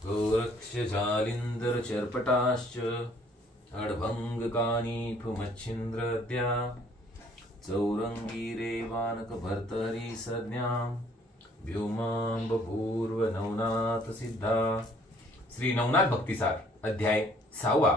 गोरक्ष जालिंदर चर्पटाश्च अड्भंगकानीफमच्छिन्द्रद्या चौरंगी रेवानक भर्तहरी संज्ञां व्योमां बभूर्व नवनाथ सिद्धा। श्री नवनाथ भक्तिसार अध्याय 6।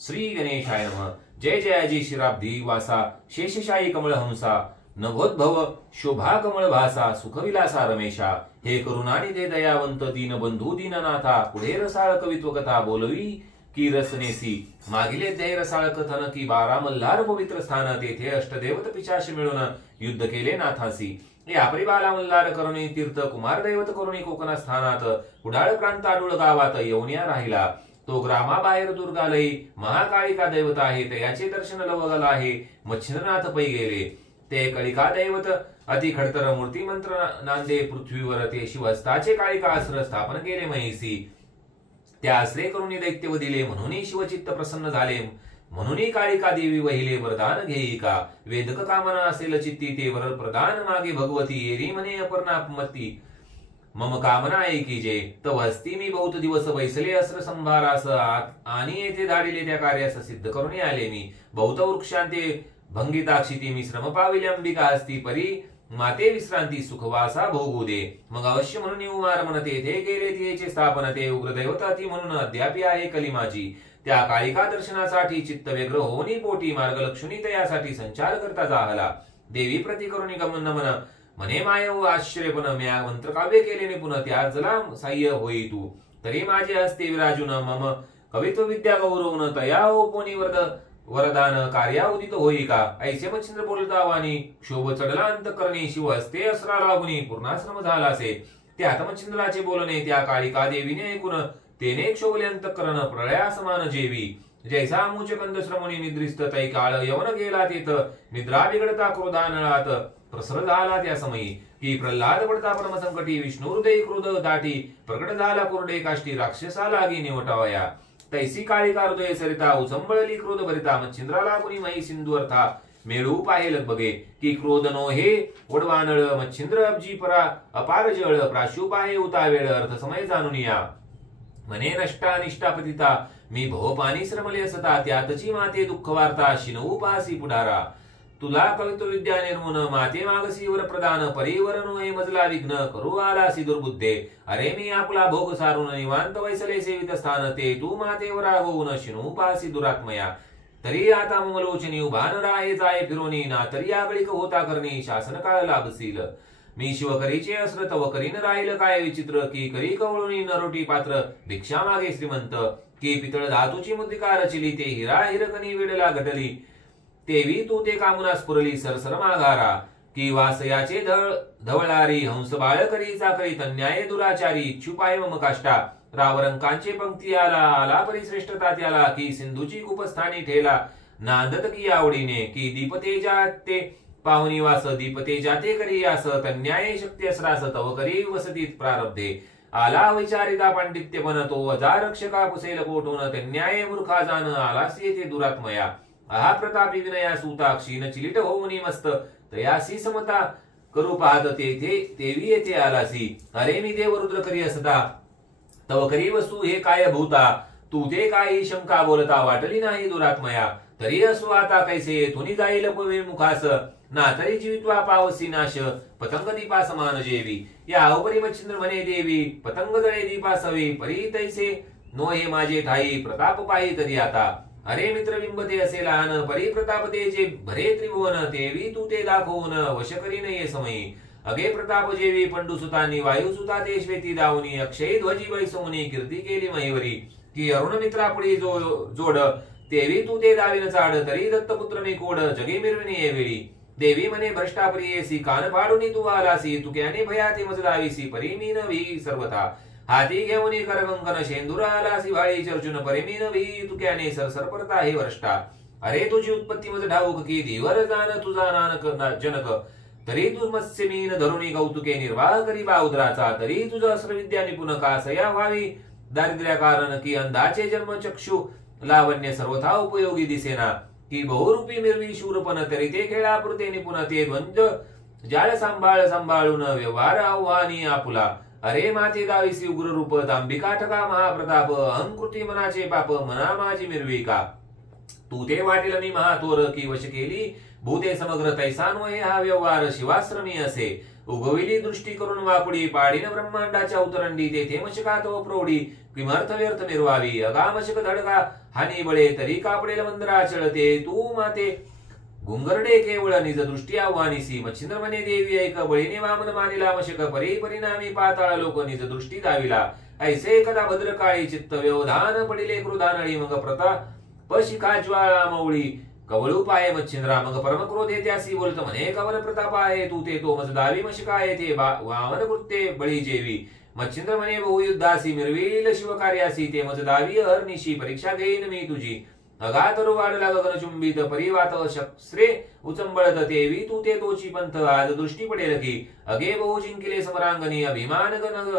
श्री गणेशाय नमः। जय जयाजी शिराब्धी वासा शेषशायी कमळ हंसा नभोद्भव शोभा कमळ भासा सुखविलासा रमेशा। हे करुणानिधे दयावंत दीनबंधू दीननाथा पुढे रसाळ कवित्व कथा बोलवी की रसनेसी मागिले ध्येय रसाळ कथन की 12 मल्हार पवित्र स्थान तेथे अष्टदेवत पिशाच मिळून युद्ध केले नाथासी। या परिबाला मल्हार करुणी तीर्थ कुमार दैवत करुणी कोकणा स्थानात कुडाळ प्रांत आडुळ गावात येऊनिया राहिला। तो ग्रामाबाहेर दुर्गालयी महाकाळिका दैवत आहे त्याचे दर्शन लवगला आहे। मच्छिंद्रनाथ पै गेले ते काळिका दैवत अति खडतर मूर्ती मंत्र नांदे पृथ्वीवर ते शिवस्ताचे काळिका आश्रय स्थापन केले महिसी। त्या आश्रय करुणी दैत्य दिले म्हणून शिवचित्त प्रसन्न झाले। म्हणून काळिका देवी वहिले वरदान घेई का वेदक कामना असेल चित्ती ते वर प्रदान मागे भगवती येरी म्हणे अपर्णापमती मम कामना ऐकीजे तव हस्ती मी बहुत दिवस बैसले अस्त्र संभारास आणि येथे धाडिले त्या कार्यास सिद्ध करून आले मी। बहुत वृक्षांते भंगिताक्षिती मी श्रम पाविले अंबिका असती परी माते विश्रांती सुखवासा भोगू दे। मग अवश्य म्हणून उमार म्हणते तेथे गेले तिचे स्थापन ते उग्र दैवताती म्हणून अद्यापी आहे कलिमाची। त्या काळिका दर्शनासाठी चित्त व्यग्र होनी पोटी मार्गलक्षणी तयासाठी संचार करता जाहला। देवी प्रति करुणी गमन नमन म्हणे माय व आश्चर्य पण म्या मंत्र काव्य केले पुन्हा त्या जला साह्य होई तू तरी माझे हस्ते विराजून मम कवित्व विद्या गौरवून तया ओपोनी वरदान कार्या उदित होई का ऐसे मच्छिंद्र बोलता वाणी शोभ चढला अंतकरणी शिव हस्ते असरा लागुनी पूर्णाश्रम झाला असे। त्या आत्मचिंद्राचे बोलणे त्या काळिका देवीने ऐकून तेने शोभले अंतकरण प्रळया समान जेवी। जैसा मूच कंद श्रमणी निद्रिस्त तै काळ यवन गेला तेथ निद्रा बिघडता क्रोधानळात प्रसर झाला त्या समयी की प्रल्हाद पडता परमसंकटी विष्णू हृदय क्रोध दाटी प्रकट झाला कोरडे काष्टी राक्षसा लागी निवटावया। तैसी काळिका हृदय सरिता उचंबळली क्रोध भरिता मच्छिंद्राला कुणी मही सिंधू अर्था मेळू पाहेल बघे की क्रोध नो हे वडवानळ मच्छिंद्र अब्जी परा अपार जळ प्राशु पाहे उतावेळ अर्थ समय जाणून या म्हणे नष्टा निष्ठा पतिता मी भवपानी श्रमले असता त्यातची माते दुःख वार्ता शिनवू पासी पुढारा। तुला कवित्व विद्या निर्मुन माते मागसी वर प्रदान परिवर नोहे मजला विघ्न करू आलासी दुर्बुद्धे। अरे मी आपला भोग सारून निवांत वैसले सेवित स्थान ते तू मातेवर होऊन शिनू पासी दुरात्मया। तरी आता ममलोचनी उभा न राहे जाय फिरोनी ना तरी आगळिक होता करणी शासन काळ लाभसील। मी शिवकरीचे अस्र तव करीन राहिल काय विचित्र की करी कवळुनी नरोटी पात्र भिक्षा मागे श्रीमंत की पितळ धातूची मुद्रिका रचिली ते हिरा हिरकणी वेडला घटली तेवी तू ते कामुना स्फुरली सरसर माघारा की वासयाचे धवळारी हंस बाळ करी चाकरी तन्याय दुराचारी इच्छुपाय मम काष्टा रावरंकांचे पंक्ती आला आला परिश्रेष्ठता त्याला की सिंधूची कुपस्थानी ठेला नांदत की आवडीने की दीपतेजा ते पाहुनी वास दीपतेजा ते करी यास तन्याय शक्ती असरास तव करी वसतीत प्रारब्धे आला विचारिता पांडित्य बन तो अजा रक्षका पुसेल कोटून तन्याय मूर्खा जाण आलास येथे दुरात्मया। अहा प्रतापी विनया सूता क्षीण चिलिट होऊनी मस्त तयासी समता करू पाहत तेथे तेवी येथे आलासी। अरे मी देव रुद्र करी असता तव करी वस्तू हे काय भूता तू ते काही शंका बोलता वाटली नाही दुरात्मया। तरी असो आता कैसे थुनी जाईल पवे मुखास ना तरी जीवित्वा पावसी नाश पतंग दीपा समान जेवी। या अवपरी मच्छिंद्र म्हणे देवी पतंग जळे दीपा सवे परी तैसे नो हे माझे ठाई प्रताप पाही तरी आता। अरे मित्र बिंबते असे लहान परी प्रताप ते जे भरे त्रिभुवन तेवी तू ते दाखवून वश करी नये समयी। अगे प्रताप जेवी पंडुसुतांनी वायुसुता ते श्वेती दावनी अक्षय ध्वजी वैसवनी कीर्ती केली महिवरी की अरुण मित्रापुढे जोड तेवी तू ते दाविन चाड तरी दत्तपुत्र मी कोड जगे मिरविने येवेळी। देवी म्हणे भ्रष्टाप्रियेसी कान पाडूनी तू आलासी तुक्याने भयाते मजलावीसी परी मी नवी सर्वथा हाती घेऊनी करगंकन शेंदूर आलासी भाळी चर्चुन परी मी नवी तुक्याने सरसर परता हे वर्ष्टा। अरे तुझी उत्पत्ती मज ठाऊक की धीवर जाण तुझा नानक जनक तरी तू मत्स्य मीन धरुणी कौतुके निर्वाह करी बाउद्राचा तरी तुझं अस्त्र विद्या निपुण कासया व्हावी दारिद्र्या कारण की अंधाचे जन्म चक्षु लावण्य सर्वथा उपयोगी दिसेना की बहुरूपी मिरवी शूरपण तरी ते खेळापुरते निपुण ते द्वंद्व जाळ सांभाळून व्यवहार आव्हानी आपुला। अरे माते दाविसी उग्र रूप दांबिका ठका महाप्रताप अहंकृती मनाचे पाप मना माझी मिरविका तू ते वाटेल मी महातोर की वश केली भूते समग्र तैसान्वये हा व्यवहार शिवाश्रमी असे उगविली दृष्टी करून वाकुडी पाडीन ब्रह्मांडाच्या उतरंडी तेथे मशकात व प्रौढी किमर्थ व्यर्थ निर्वावी अगामशक धडका हानी बळे तरी कापडेल मंदरा चळते तू माते गुंगरडे केवळ निज दृष्टी आव्हानिसी मच्छिंद्र मने देवी ऐक बळीने वामन मानिला मशक परी परिणामी पाताळ लोक निज दृष्टी दाविला ऐसे कदा भद्रकाळी चित्त व्यवधान पडिले क्रोधानळी मग प्रताप शिखा ज्वाळा मौळी कवळू पाये मच्छिंद्रा मग परम क्रोध येत्यासी बोलत म्हणे कवन प्रताप आहे तू ते तो मज दावी मशका आहे ते वामन कृत्ये बळी जेवी मच्छिंद्र म्हणे बहुयुद्धासी मिरवील शिवकार्यासी ते मज दावी अहर्निशी परीक्षा घेईन मी तुझी अगातरू वाढला गगन चुंबित परिवात शस्त्रे उचंबळत तेवी तू ते तोची पंथ आज दृष्टी पडेल की अगे बहु जिंकिले समरांगणी अभिमान गण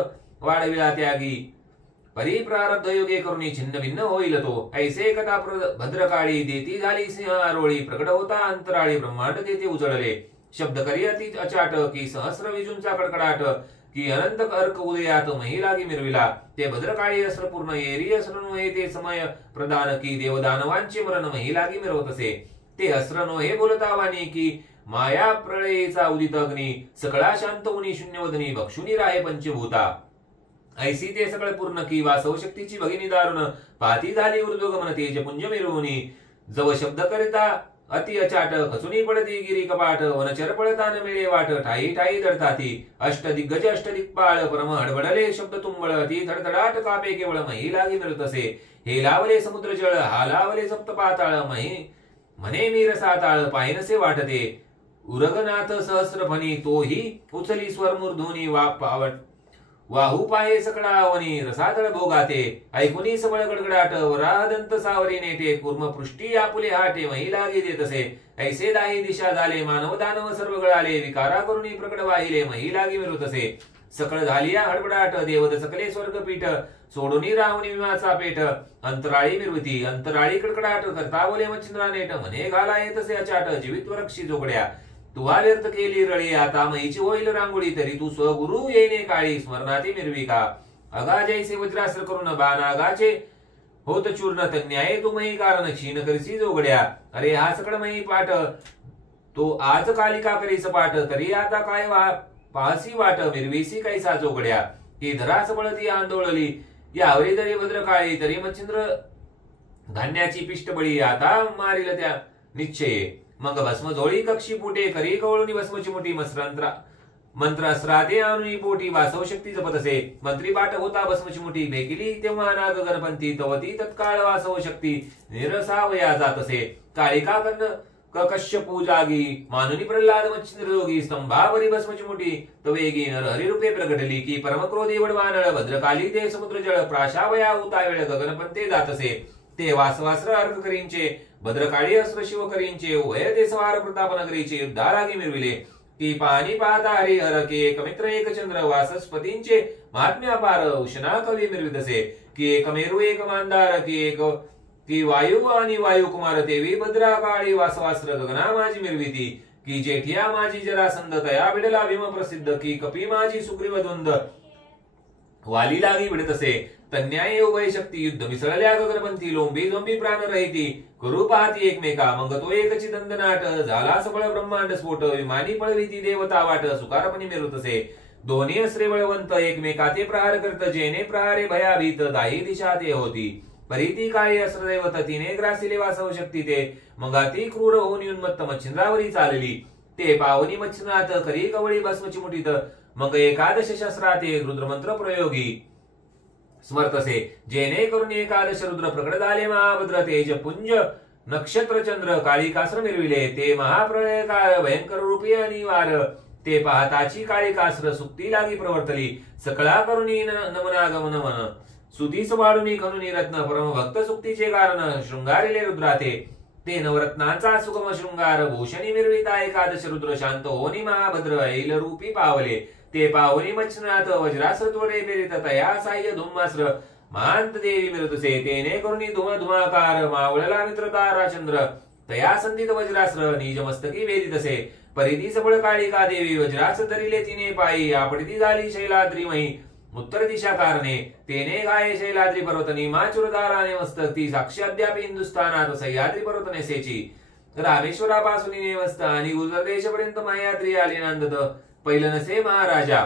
वाढविला त्यागी परी प्रारब्ध योगे करुणी छिन्न भिन्न होईल तो ऐसे कथा भद्रकाळी देती झाली सिंह आरोळी प्रकट होता अंतराळी ब्रह्मांड तेथे उजळले शब्द करी अति अचाट की सहस्र विजूंचा कडकडाट की अनंत अर्क उदयात महिलागी मिरविला ते भद्रकाळी अस्त्र पूर्ण एरी अस्त्र नोहे ते समय प्रदान की देवदानवांचे मरण महिलागी मिरवत असे ते अस्त्र नोहे बोलता वाणी की माया प्रळयेचा उदित अग्नी सकळा शांत उनी शून्यवदनी भक्षुनी राहे पंचभूता ऐसी ते सगळे पूर्ण की वासव शक्तीची भगिनी दारुण पाती झाली ऊर्ध्वगमन तेज पुंज मिरवुनी जव शब्द करिता अति अचाट खचुनी पडती गिरी कपाट वनचर पळता न मिळे वाट ठाई ठाई दडताती अष्टदिग्गज अष्टदिक्पाळ परम हडबडले शब्द तुंबळ ती धडधडाट कापे केवळ मही लागी मिळतसे हे लावले समुद्र जळ हा लावले सप्त पाताळ मही म्हणे मी रसाताळ पाहिनसे वाटते उरगनाथ सहस्र फणी तोही उचली स्वरमूर्धुनी पावट वाहू पाये सकळावनी रसातळ भोगाते ऐकुनी सबळ गडगडाट वरादंत सावरी नेते कुर्म पृष्टी आपुले हाटे महिला देत असे ऐसे दाही दिशा झाले मानव दानव सर्व गळाले विकारा करुणी प्रकट वाहिले महिलागी मिळत असे सकळ झालिया हडबडाट देवद सकले स्वर्गपीठ सोडूनी राहुनी विमाचा पेठ अंतराळी निर्वृती अंतराळी कडकडाट करता बोले मच्छिंद्रा नेट म्हणे घाला येत असे अचाट जीवित वरक्षी जोगड्या तुवा व्यर्थ केली रळी आता मईची होईल रांगोळी तरी तू स्वगुरु येणे काळी स्मरणाती मिरविका अगा जैसे वज्रास्त्र करून बाण आगाचे होत चूर्ण तज्ञाये तू मही कारण क्षीण करसी जोगड्या अरे हा सकळ मही पाठ तो आज कालिका करी सपाट तरी आता काय पाहसी वाट मिरवीसी कैसा जोगड्या ती धरा सबळती आंदोळली यावरी तरी भद्रकाळी तरी मच्छिंद्र धान्याची पिष्टबळी आता मारिल त्या निश्चये मग भस्म झोळी कक्षी पुटे करी कवळूनी भस्मची मोठी मंत्रास्त्राते आणुनी पोटी वासव शक्ती जपत असे मंत्री पाठ होता भस्मची मोठी भेकिली तेव्हा नाग गणपंती तवती तत्काळ वासव शक्ती निरसावया जात असे काळिका कर्ण कश्यपू जागी मानुनी प्रल्हाद मच्छिंद्र जोगी स्तंभावरी भस्मची मोठी तवेगी नर हरिरूपे प्रगटली की परमक्रोधी वडवानळ भद्रकाली ते समुद्र जळ प्राशावया होता वेळ गगनपंते जात असे ते वासवास्त्र अर्क करींचे भद्रकाळी अस्त्र शिव करींचे उभय देशवार प्रतापनगरीचे युद्धालागी मिरविले ती पाहणी पाहता हरिहर की एक मित्र एक चंद्र वासस्पतींचे महात्म्य अपार उष्णा कवी मिरवितसे की एक मेरू एक मांदार की वायू आणि वायुकुमार देवी भद्रकाळी वासवास्त्र गगना माझी मिरविती की जेठिया माझी जरासंध तया विडला भीम प्रसिद्ध की कपी माझी सुग्रीव द्वंद वाली लागी विडत असे तन्याय उभय शक्ती युद्ध मिसळल्या गगनपंथी लोंबी झोंबी प्राण रहिती करू पाहती एकमेका मग तो एकची दंदनाट झाला सबळ ब्रह्मांड स्फोट विमानी पळविती देवता वाट सुकारपणी मिळत असे दोन्ही अस्त्रे बळवंत एकमेका ते प्रहार करत जेने प्रहारे भयाभीत दाही दिशा ते होती परिती काळी अस्त्रदैवत तिने ग्रासिले वासव शक्ती ते मग ती क्रूर होऊन उन्मत्त मच्छिंद्रावरी चालली ते पावनी मच्छिंद्रात करी कवळी भस्मची मुठीत मग एकादश शस्त्राते रुद्रमंत्र प्रयोगी स्मर्तसे जेने करून एकादश रुद्र प्रकट झाले महाभद्र तेज पुंज नक्षत्र चंद्र काळिकास्त्र मिरविले ते महाप्रळयकार भयंकर रूपी आणि वार ते पाहताची काळिकास्त्र सुक्ती लागी प्रवर्तली सकळा करुणी नमनागमन मन सुधीस वाढुनी खनुनी रत्न परम भक्त सुक्तीचे कारण शृंगारिले रुद्राते ते नवरत्नाचा सुगम शृंगार भूषणी मिरविता एकादश रुद्र शांत होनी महाभद्र ऐल रूपी पावले ते पावनी मच्छनाथ वज्रास्त्र त्वरे प्रेरित तया साह्य धुम्मास्त्र महांत देवी मिरतसे तेने करुणी धुम धुमाकार मावळला मित्र ताराचंद्र तया संधित वज्रास्त्र निज मस्तकी वेदितसे परिधी सबळ काळिका देवी वज्रास्त्र धरिले तिने पायी आपडिती झाली शैलाद्री मही उत्तर दिशा कारणे तेने गाये शैलाद्री पर्वतनी माचुरदाराने मस्तक ती साक्षी अद्याप हिंदुस्थानात सह्याद्री पर्वत नेसेची रामेश्वरापासून नेमस्त आणि गुजरदेशपर्यंत मायाद्री आली नांदत पहिलं नसे महाराजा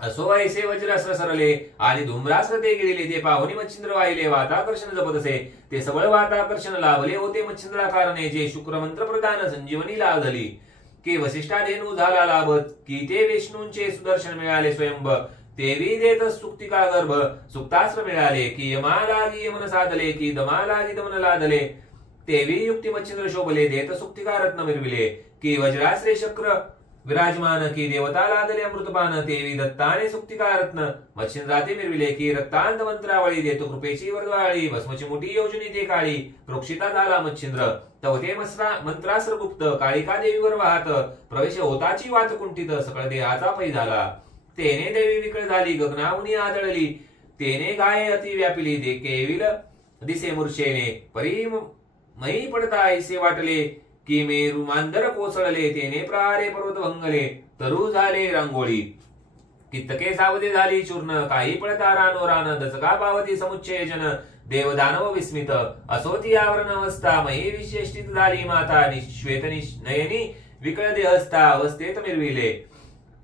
असो ऐसे वज्रास्त्र सरले आणि धूम्रास्त्र ते गिळले ते पाहुणी मच्छिंद्र वाहिले वाताकर्षण जपत असे ते सबळ वाताकर्षण लाभले होते मच्छिंद्रा कारणे जे शुक्र मंत्र प्रदान संजीवनी लाभली की वसिष्ठाधेनु झाला लाभत की ते विष्णूंचे सुदर्शन मिळाले स्वयंभ तेवी देत सुक्तिका गर्भ सुक्तास्त्र मिळाले की यमालागी यमन साधले की दमालागी दमन लादले तेवी युक्ती मच्छिंद्र शोभले देत सुक्तिका रत्न मिरविले की वज्राश्रे चक्र विराजमान की देवता लादले अमृतपान तेवी दत्ताने सुक्तिका रत्न मच्छिंद्राते मिरविले की रक्तांत मंत्रावळी देतो कृपेची वरदवाळी भस्मची मोठी योजनी ते काळी प्रोक्षिता झाला मच्छिंद्र तव ते मंत्रास्त्र गुप्त काळिका देवीवर वाहत प्रवेश होताची वात कुंठित सकळ देहाचा पै झाला तेने देवी विकळ झाली गगनाहुनी आदळली तेने गाये अति व्यापिली दे केविल दिसे मूर्छेने परी मई पडता ऐसे वाटले की मेरू मांदर कोसळले तेने प्रहारे पर्वत भंगले तरु झाले रांगोळी कितके सावधे झाली चूर्ण काही पडता रानो रान दचका पावती समुच्चय जन देवदानव विस्मित असोती आवरण अवस्था मही विशेषित झाली माता श्वेत नयनी विकळ देहस्था अवस्थेत मिरविले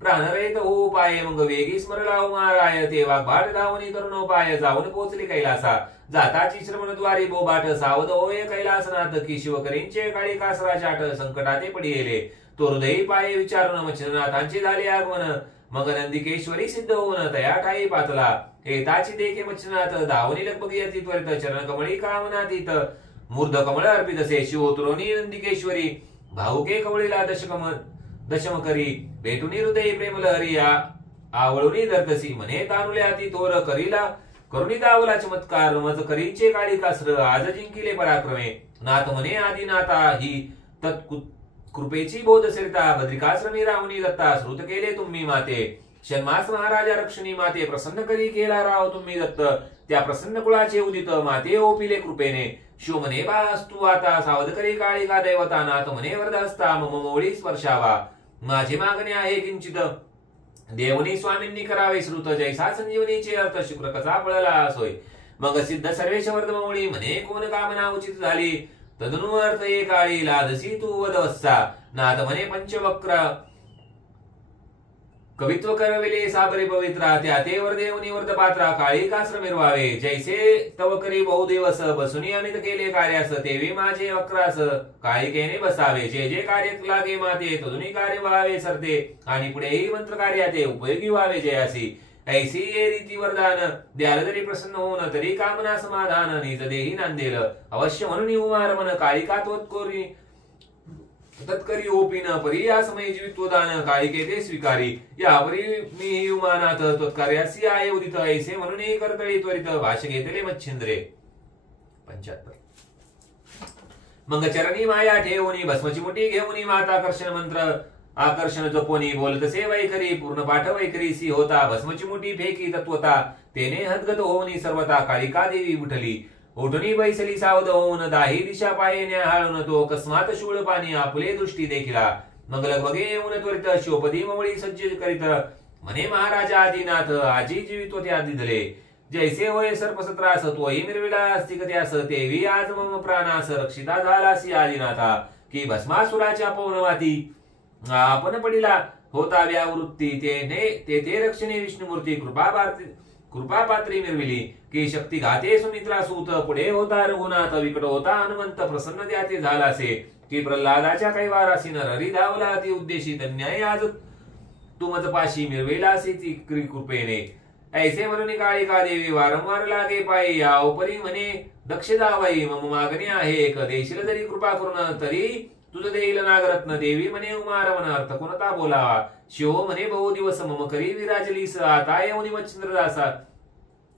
प्राणरहित हो पाय मग वेगी स्मरला उमाराय ते वाघबाट धावनी करुणोपाय जाऊन पोचले कैलासा जाताची श्रमणद्वारी बोबाट सावध होय कैलासनाथ की शिवकरींचे काळी कासरा चाट संकटाते पडिले तो हृदयी पाये विचारून मच्छिंद्रनाथांचे झाले आगमन मग नंदिकेश्वरी सिद्ध होऊन तया ठाई पातला हेताची देखे मच्छिंद्रनाथ धावनी लगबगी अति त्वरित चरण कमळी कामनातीत मूर्ध कमळ अर्पित असे शिवोत्रोनी नंदिकेश्वरी भाऊके कवळीला दशम करी भेटुनी हृदय प्रेम लहरी आवळुनी दर्दसी मने तानुले अति थोर करीला करुणी दावला चमत्कार मज करीचे काळी कासर आज जिंकिले पराक्रमे नाथ मने आदि नाथा ही तत्कृपेची बोध सरिता बद्रिकाश्रमी रावणी दत्ता श्रुत केले तुम्ही माते शन्मास महाराजा रक्षणी माते प्रसन्न करी केला राव तुम्ही दत्त त्या प्रसन्न कुळाचे उदित माते ओपिले कृपेने शिव मने बास्तु आता सावध करी काळी का दैवता नाथ मने वरदहस्ता मम मोळी स्पर्शावा माझी मागणी आहे किंचित देवनी स्वामींनी करावे श्रुत जैसा संजीवनीचे अर्थ शुक्र कसा पळला सोय मग सिद्ध सर्वेश वर्धमौळी म्हणे कोण कामना उचित झाली तदनु अर्थ एक काळी लादसी तू वदवस्सा नाथ म्हणे पंचवक्र कवित्व करविले साबरे पवित्रा त्या ते वरदेवनी वर्ध पात्रा काळी कास्र मिरवावे जैसे तव करी बहुदिवस बसुनी अमित केले कार्यास तेवी माझे वक्रास काळिकेने बसावे जे जे कार्य लागे माते तदुनी कार्य व्हावे सरते आणि पुढेही मंत्र कार्याते उपयोगी व्हावे जयासी ऐसी ये रीती वरदान द्याल तरी प्रसन्न होऊन तरी कामना समाधान निज देही नांदेल अवश्य म्हणून उमार मन काळिका त्वत्कोरी तत्करी ओपिन परी या समय जीवित्वदान काळिके ते स्वीकारी या परी मी उमानात तत्कार्यासी आहे उदित ऐसे म्हणून करतळी त्वरित भाष्य घेतले मच्छिंद्रे 75 मग चरणी माया ठेवणी भस्मची मुठी घेऊनी माताकर्षण मंत्र आकर्षण जपोनी बोलतसे वैखरी पूर्ण पाठ वैखरी सी होता भस्मची मुठी फेकी तत्वता तेने हदगत होऊनी सर्वता काळिका देवी उठली उठुनी बैसली सावध होऊन दाही दिशा पाये न्याहाळून तो अकस्मात शूळ पाणी आपले दृष्टी देखिला मग लगबगे येऊन त्वरित शिवपदी मवळी सज्ज करीत म्हणे महाराजा आदिनाथ आजी जीवित्व त्या दिधले जैसे होय सर्पसत्रास तोही मिरविला अस्तिकत्यास तेवी आज मम प्राणास रक्षिता झालासी आदिनाथा की भस्मासुराच्या पौर्णवाती आपण पडिला होता व्यावृत्ती ते रक्षणे विष्णुमूर्ती कृपा पात्री मिरविली की शक्ती घाते सुमित्रा सूत पुढे होता रघुनाथ विकट होता हनुमंत प्रसन्न द्याते झालासे की प्रल्हादाच्या कैवारासी नरहरी धावला अति उद्देशी धन्याय आज तुमच पाशी मिरवेलासी ती कृपेने ऐसे म्हणून काळिका देवी वारंवार लागे पायी या उपरी म्हणे दक्ष जावाई मम मागणी आहे एक देशील जरी कृपा करून तरी तुझ देईल नागरत्न देवी म्हणे उमारमन अर्थ कोणता बोलावा शिव म्हणे बहु दिवस मम करी विराजलीस आता येऊनी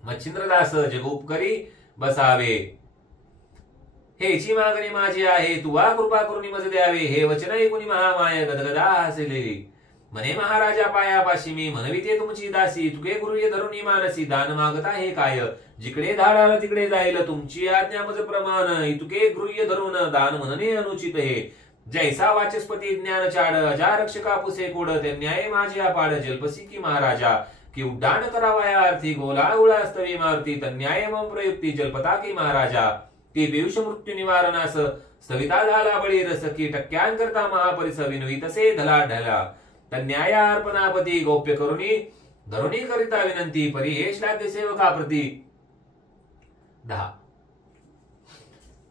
मच्छिंद्रदास जगोपकरी बसावे हेची मागणी माझी आहे तुवा कृपा करून मज द्यावे हे वचन ऐकून महामाय गदगदा हसलेली म्हणे महाराजा पायापाशी मी म्हणविते तुमची दासी तुके गृह्य धरून मानसी दान मागता हे काय जिकडे धाडाल तिकडे जाईल तुमची आज्ञा मज प्रमाण इतुके गृह्य धरून दान म्हणणे अनुचित हे जैसा वाचस्पती ज्ञान चाड अजा रक्षका पुसे कोड ते न्याय माझे अपाड जल्पसी की महाराजा की उड्डाण करावया अर्थी गोला उळास्तवी मारुती तन्याय मम प्रयुक्ती जलपताकी महाराजा की पियुष मृत्यू निवारणास स्थविता झाला बळी रस की टक्क्यान करता महापरिस विनवितसे धला ढला तन्याया अर्पणापती गौप्य करुणी धरुणी करिता विनंती परी हे श्लाघ्य सेवका प्रती 10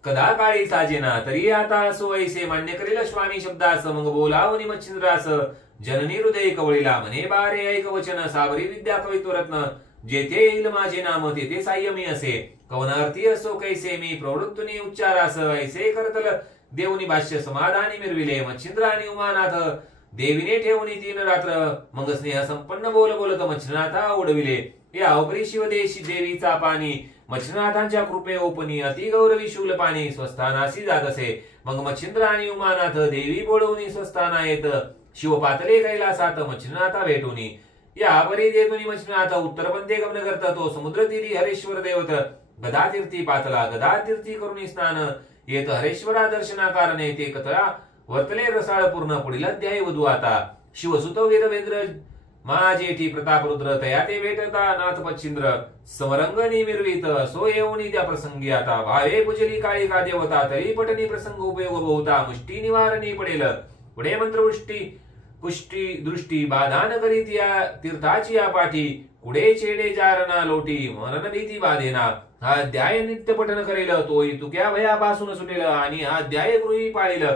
कदा काळी साजेना तरी आता असो ऐसे मान्य करेल स्वामी शब्दास मग बोलावनी मच्छिंद्रास जननी हृदय कवळीला म्हणे बारे ऐक वचन सावरी विद्या कवित्वरत्न जेथे येईल माझे नाम तेथे सायमी असे कवनार्थी असो कैसे मी प्रवृत्तुनी उच्चारास ऐसे करतल देवनी भाष्य समाधानी मिरविले मच्छिंद्र आणि उमानाथ देवीने ठेवणी 3 रात्र मग स्नेह संपन्न बोलत मच्छिंद्रनाथा उडविले या उपरी शिवदेशी देवीचा पाणी मच्छिंद्रनाथांच्या कृपे ओपनी अति गौरवी शूल पाणी स्वस्थानासी जात असे मग मच्छिंद्र आणि उमानाथ देवी बोलवणी स्वस्थाना येत शिव पातले कैलासात मच्छिंद्रनाथा भेटुनी या परी देतुनी मच्छिंद्रनाथ उत्तरपंथे गमन करता तो समुद्र तीरी हरेश्वर देवत गदा तीर्थी पातला गदा तीर्थी करुणी स्नान येत हरेश्वरा दर्शना कारणे ते कथळा वर्तले रसाळ पूर्ण पुढील अध्याय वधू आता शिवसुत वीरवेंद्र महाजेठी प्रतापरुद्र तया ते भेटता नाथ मच्छिंद्र समरंगणी मिरवित सो येऊनी त्या प्रसंगी आता भावे पुजली काळिका देवता तरी पटनी प्रसंग उपयोग बहुता मुष्टी निवारणी पडेल पुढे मंत्रपुष्टी पुष्टी दृष्टी बाधान करीत या तीर्थाची या पाठी पुढे चेडे जारणा लोटी मरण भीती बाधेना हा अध्याय नित्य पठन करेल तोही तुक्या भयापासून सुटेल आणि हा अध्याय गृही पाळेल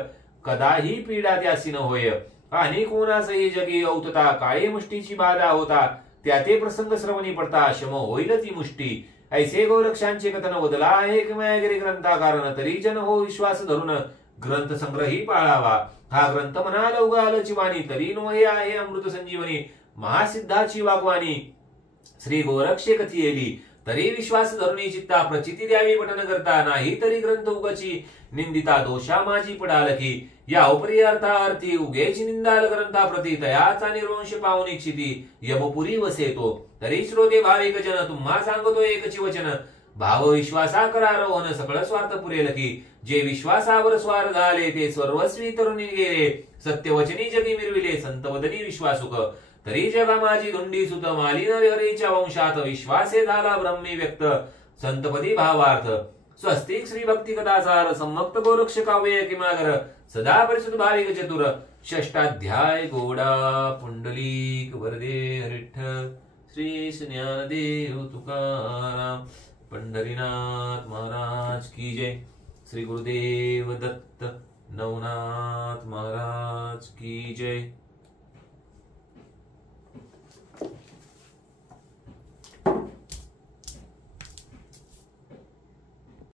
कदाही पीडा त्यासी न होय आणि कोणासही जगी औतता काळे मुष्टीची बाधा होता त्या ते प्रसंग श्रवणी पडता शम होईल ती मुष्टी ऐसे गोरक्षांचे कथन वदला आहे किमयागिरी ग्रंथाकारण तरी जन हो विश्वास धरून ग्रंथ संग्रही पाळावा हा ग्रंथ म्हणाल उगालची वाणी तरी नो हे आहे अमृत संजीवनी महासिद्धाची वागवानी श्री गोरक्षे कथी येली तरी विश्वास धरुणी चित्ता प्रचिती द्यावी पठन करता नाही तरी ग्रंथ उगची निंदिता दोषा माझी पडाल की या उपरी अर्थार्थी उगेची निंदाल ग्रंथा प्रती तयाचा निरोंश पाहून इच्छिती यमपुरी वसेतो तरी श्रोते भाविक जन तुम्हा सांगतो एकची वचन भाव विश्वासा करारोहन सकळ स्वार्थ पुरेल की जे विश्वासावर स्वार झाले ते सर्वस्वी तरुणी गेले सत्यवचनी जगी मिरविले संतवदनी विश्वासुक तरी जगा माझी धुंडी सुत मालिन हरीच्या वंशात विश्वासे झाला ब्रह्मी व्यक्त संतपदी भावार्थ स्वस्तिक श्री भक्ती कथासार सम्मक्त गोरक्ष काव्य किमागर सदा परिसुत भाविक चतुर षष्टाध्याय गोडा पुंडलीक वरदे हरिठ्ठल श्री ज्ञानदेव तुकाराम पंढरीनाथ महाराज की जय श्री गुरुदेव दत्त नवनाथ महाराज की जय।